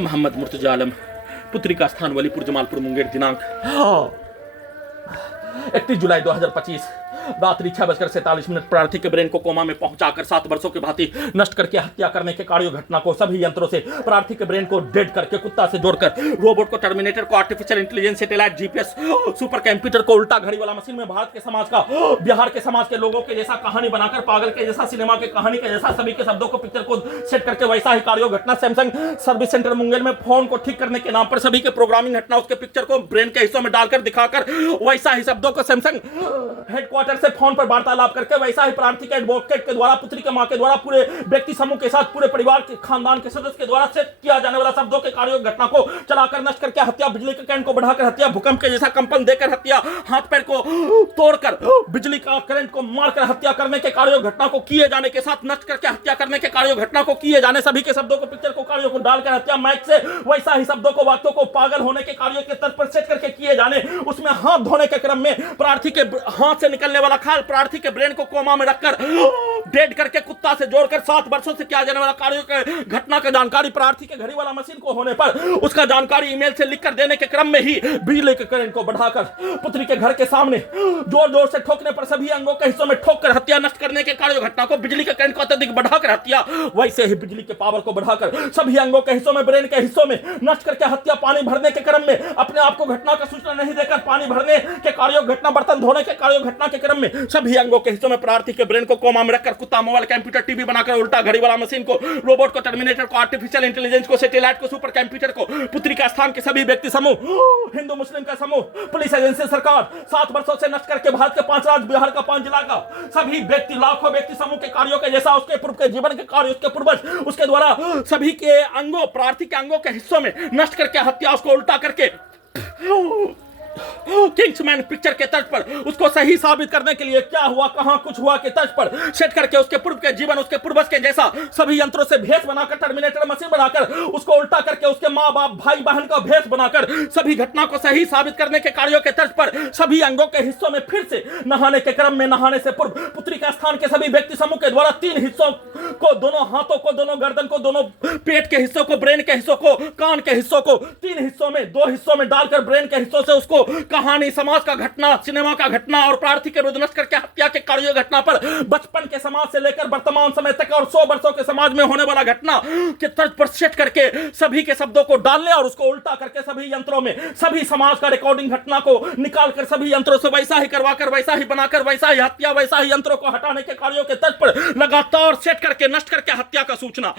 मोहम्मद मुर्तजा आलम, पुत्री का स्थान वलीपुर जमालपुर मुंगेर, दिनांक 31 जुलाई 2025 रात्रि 6:47 प्रार्थी के ब्रेन को कोमा में पहुंचाकर 7 वर्षों की भांति नष्ट करके हत्या करने के कार्य घटना को सभी यंत्रों से प्रार्थी के ब्रेन को डेड करके कुत्ता से जोड़कर रोबोट को, टर्मिनेटर को, artificial intelligence, satellite, GPS, super computer को, उल्टा घड़ी वाला मशीन में भारत के समाज का, बिहार के समाज के लोगों के जैसा कहानी बनाकर, पागल के जैसा, सिनेमा के कहानी के जैसा सभी के शब्दों को, पिक्चर को सेट करके वैसा ही कार्य घटना सैमसंग सर्विस सेंटर मुंगेर में फोन को ठीक करने के नाम पर सभी के प्रोग्रामिंग घटना उसके पिक्चर को ब्रेन के हिस्सों में डालकर दिखाकर वैसा ही शब्दों को सैमसंग हेडक्वार्टर से फोन पर वार्तालाप करके वैसा ही प्रार्थी के एडवोकेट के द्वारा, पुत्री के मां के द्वारा, पूरे व्यक्ति समूह के साथ, पूरे परिवार के खानदान के सदस्य के द्वारा सेट किया जाने वाला शब्दों के कार्यों घटना को चलाकर नष्ट करके हत्या, बिजली के करंट को बढ़ाकर हत्या, भूकंप के जैसा कंपन देकर हत्या, हाथ पैर को तोड़कर बिजली का करंट को मारकर हत्या करने के कार्यों घटना को किए जाने के साथ नष्ट करके हत्या करने के कार्यों घटना को किए जाने सभी के शब्दों को, पिक्चर को, कार्यों को डालकर हत्या, मैच से वैसा ही शब्दों को, वाक्यों को पागल होने के कार्यों के तर्ज पर सेट करके किए जाने, उसमें हाथ धोने के क्रम में प्रार्थी के हाथ से निकलने वाला खाल प्रार्थी के ब्रेन को कोमा में रखकर डेड करके कुत्ता से जोड़कर 7 वर्षों से किया जाने वाला कार्यों के घटना का जानकारी प्रार्थी के घड़ी वाला मशीन को होने पर उसका जानकारी ईमेल से लिखकर देने के क्रम में ही बिजली के करंट को बढ़ाकर पुत्री के घर के सामने जोर जोर से ठोकने पर सभी अंगों के हिस्सों में ठोककर हत्या, नष्ट करने के कार्य घटना को, बिजली के करंट को अत्यधिक बढ़ाकर हत्या, वैसे ही बिजली के पावर को बढ़ाकर सभी अंगों के हिस्सों में, ब्रेन के हिस्सों में नष्ट करके हत्या, पानी भरने के क्रम में अपने आप को घटना का सूचना नहीं देकर पानी भरने के कार्यों घटना, बर्तन धोने के कार्यों घटना के क्रम में सभी अंगों के हिस्सों में प्रार्थी के ब्रेन को कोमा में रखकर कुत्ता, मोबाइल, कंप्यूटर, टीवी बनाकर उल्टा घड़ी वाला मशीन को, रोबोट को, टर्मिनेटर को, आर्टिफिशियल इंटेलिजेंस को, सैटेलाइट को, सुपर कंप्यूटर को, पुत्री का स्थान के सभी व्यक्ति समूह, हिंदू मुस्लिम का समूह, पुलिस एजेंसी, सरकार 7 वर्षों से नष्ट करके भारत के 5 राज्य, बिहार का 5 जिला का सभी व्यक्ति, लाखों व्यक्ति समूह के कार्यों के जैसा उसके पूर्व के जीवन के कार्य, उसके पूर्वज, उसके द्वारा सभी के अंगों, प्रार्थी के अंगों के हिस्सों में नष्ट करके हत्या, उसको उल्टा करके किंग्समैन पिक्चर के तर्ज पर उसको सही साबित करने के लिए क्या हुआ, कहां कुछ हुआ के तर्ज पर सेट करके उसके पूर्व के जीवन, उसके पूर्वज के जैसा सभी यंत्रों से भेष बनाकर, टर्मिनेटर मशीन बनाकर उसको उल्टा करके उसके मां बाप, भाई बहन का भेष बनाकर सभी घटना को सही साबित करने के कार्यों के तर्ज पर सभी अंगों के हिस्सों में फिर से नहाने के क्रम में, नहाने से पूर्व पुत्री का स्थान के सभी व्यक्ति समूह के द्वारा 3 हिस्सों को, दोनों हाथों को, दोनों गर्दन को, दोनों पेट के हिस्सों को, ब्रेन के हिस्सों को, कान के हिस्सों को 3 हिस्सों में, 2 हिस्सों में डालकर ब्रेन के हिस्सों से उसको कहानी, समाज का घटना, सिनेमा का घटना और प्रार्थी के विरुद्ध नष्ट करके हत्या के कार्य घटना पर बचपन के समाज से लेकर वर्तमान समय तक और 100 वर्षों के समाज में होने वाला घटना के तर्ज पर सेट करके सभी के शब्दों को डालने और उसको उल्टा करके सभी यंत्रों में सभी समाज का रिकॉर्डिंग घटना को निकालकर सभी यंत्रों से वैसा ही करवाकर, वैसा ही बनाकर, वैसा ही हत्या, वैसा ही यंत्रों को हटाने के कार्यों के तर्ज पर लगातार सेट करके नष्ट करके हत्या का सूचना